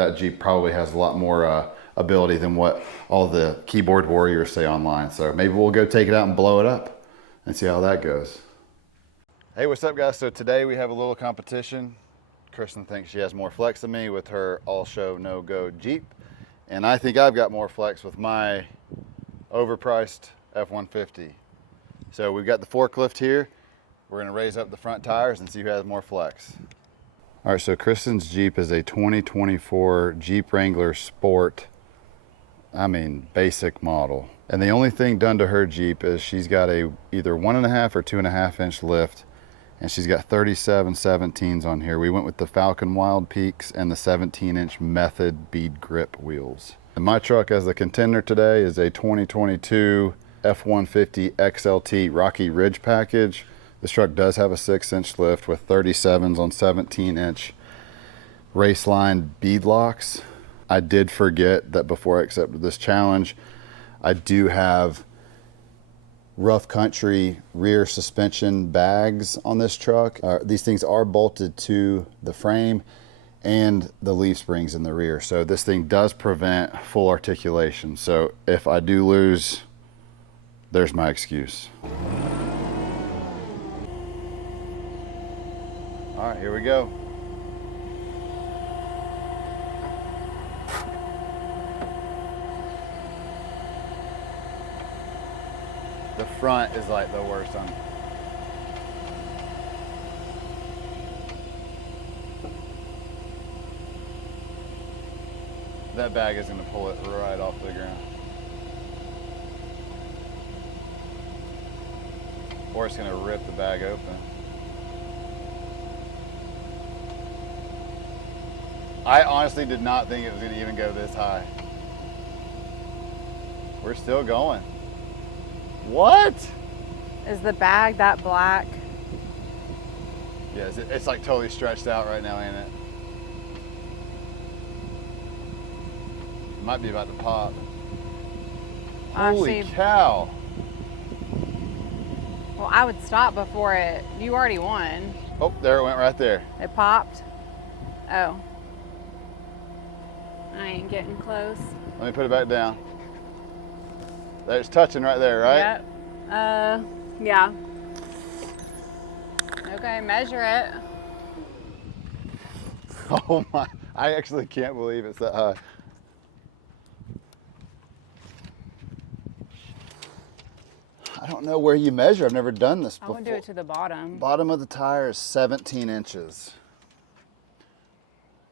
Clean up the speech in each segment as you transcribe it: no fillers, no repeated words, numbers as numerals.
that Jeep probably has a lot more ability than what all the keyboard warriors say online. So maybe we'll go take it out and blow it up and see how that goes. Hey, what's up guys? So today we have a little competition. Kristen thinks she has more flex than me with her all show no go Jeep. And I think I've got more flex with my overpriced F-150. So we've got the forklift here. We're gonna raise up the front tires and see who has more flex. All right, so Kristen's Jeep is a 2024 Jeep Wrangler Sport. I mean, basic model. And the only thing done to her Jeep is she's got a either 1.5 or 2.5 inch lift, and she's got 37 17s on here. We went with the Falcon Wild Peaks and the 17-inch Method bead grip wheels. And my truck as the contender today is a 2022 F-150 XLT Rocky Ridge package. This truck does have a 6-inch lift with 37s on 17-inch Raceline bead locks. I did forget that before I accepted this challenge, I do have rough country rear suspension bags on this truck. These things are bolted to the frame and the leaf springs in the rear. So this thing does prevent full articulation. So if I do lose, there's my excuse. All right, here we go. The front is like the worst on. That bag is gonna pull it right off the ground. Or it's gonna rip the bag open. I honestly did not think it was gonna even go this high. We're still going. What? Is the bag that black? Yes, it's like totally stretched out right now, ain't it? It might be about to pop. Holy cow. Well, I would stop before it. You already won. Oh, there it went right there. It popped? Oh. I ain't getting close. Let me put it back down. There's touching right there, right? Yep. Yeah. Okay, measure it. Oh my, I actually can't believe it's that high. I don't know where you measure. I've never done this before. I would do it to the bottom. Bottom of the tire is 17 inches.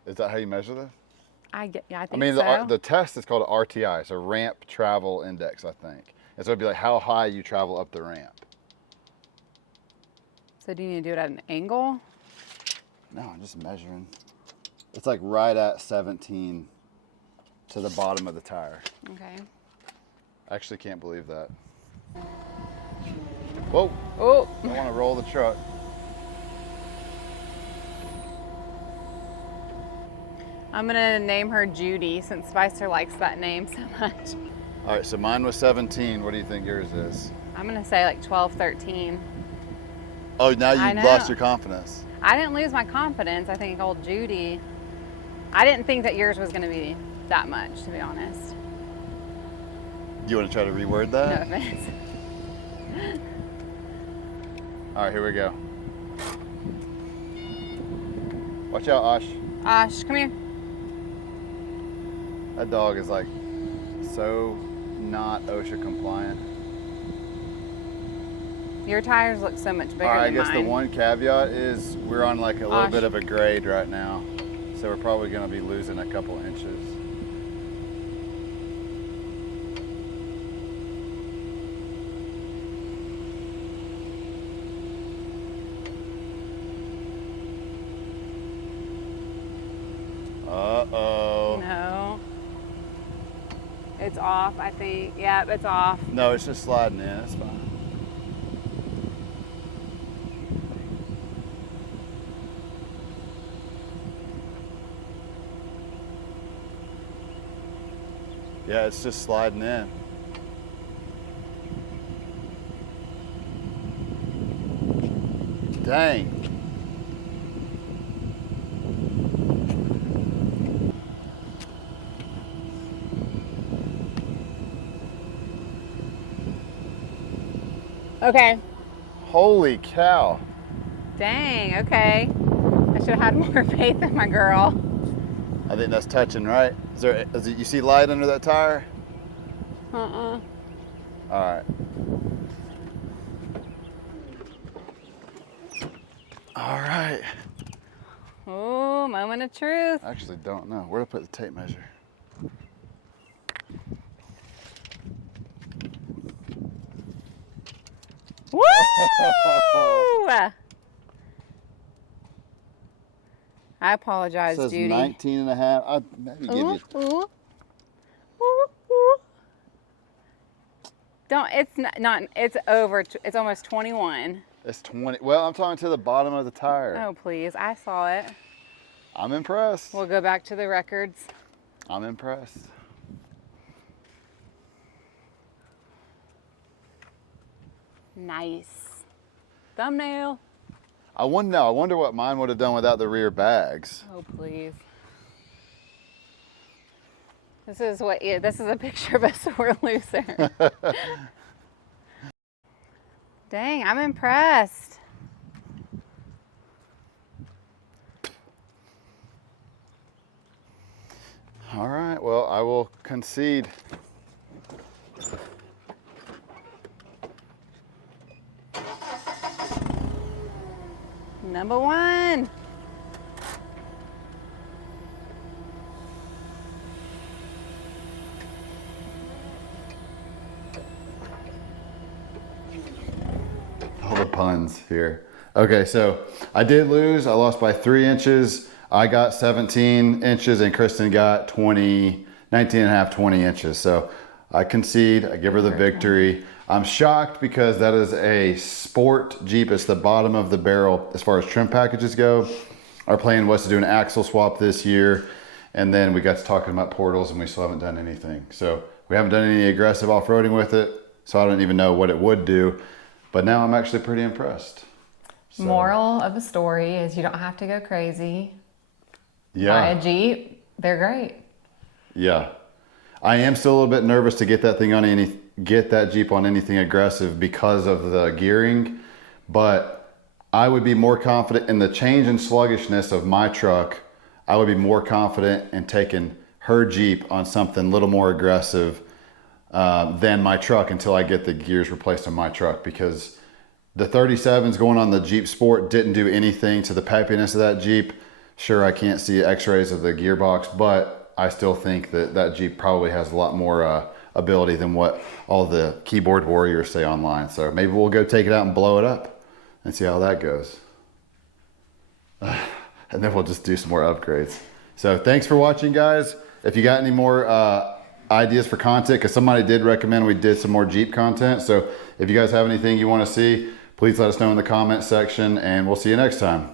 Is that how you measure this? Yeah, I think I mean, so. the test is called an RTI. It's a ramp travel index, I think. And so it'd be like how high you travel up the ramp. So do you need to do it at an angle? No, I'm just measuring. It's like right at 17 to the bottom of the tire. Okay. I actually can't believe that. Whoa. Oh. I want to roll the truck. I'm gonna name her Judy since Spicer likes that name so much. All right, so mine was 17. What do you think yours is? I'm gonna say like 12, 13. Oh, now you've lost your confidence. I didn't lose my confidence. I think old Judy, I didn't think that yours was gonna be that much, to be honest. You want to try to reword that? No offense. All right, here we go. Watch out, Osh. Osh, come here. That dog is like so not OSHA compliant. Your tires look so much bigger All right, than mine. I guess the one caveat is we're on like a little Osh. bit of a grade right now. So we're probably gonna be losing a couple inches. Uh-oh. No. It's off, I think. Yep, it's off. No, it's just sliding in. It's fine. Yeah, it's just sliding in. Dang. Okay. Holy cow. Dang, okay. I should have had more faith in my girl. I think that's touching, right? You see light under that tire? Uh-uh. All right. All right. Oh, moment of truth. I actually don't know. Where to put the tape measure? Woo! I apologize, It says Judy. 19 and a half. I'll maybe give you. Don't, it's not, it's over, it's almost 21. It's 20. Well, I'm talking to the bottom of the tire. Oh, please, I saw it. I'm impressed. We'll go back to the records. I'm impressed. Nice. Thumbnail. I wonder what mine would have done without the rear bags. Oh, please. This is a picture of a sore loser. Dang, I'm impressed. All right, well, I will concede. Number one. All the puns here. Okay, so I did lose. I lost by 3 inches. I got 17 inches and Kristen got 19 and a half, 20 inches. So I concede, I give her the victory. I'm shocked because that is a sport Jeep. It's the bottom of the barrel as far as trim packages go. Our plan was to do an axle swap this year. And then we got to talking about portals and we still haven't done anything. So we haven't done any aggressive off-roading with it. So I don't even know what it would do. But now I'm actually pretty impressed. So, moral of the story is you don't have to go crazy. yeah. Buy a Jeep, they're great. Yeah. I am still a little bit nervous to get that thing on get that Jeep on anything aggressive because of the gearing, but I would be more confident in the change in sluggishness of my truck. I would be more confident in taking her Jeep on something a little more aggressive than my truck until I get the gears replaced on my truck, because the 37s going on the Jeep Sport didn't do anything to the peppiness of that Jeep. Sure, I can't see x-rays of the gearbox, but I still think that that Jeep probably has a lot more ability than what all the keyboard warriors say online. So maybe we'll go take it out and blow it up and see how that goes. And then we'll just do some more upgrades. So thanks for watching, guys. If you got any more ideas for content, because somebody did recommend we did some more Jeep content. So if you guys have anything you want to see, please let us know in the comment section, and we'll see you next time.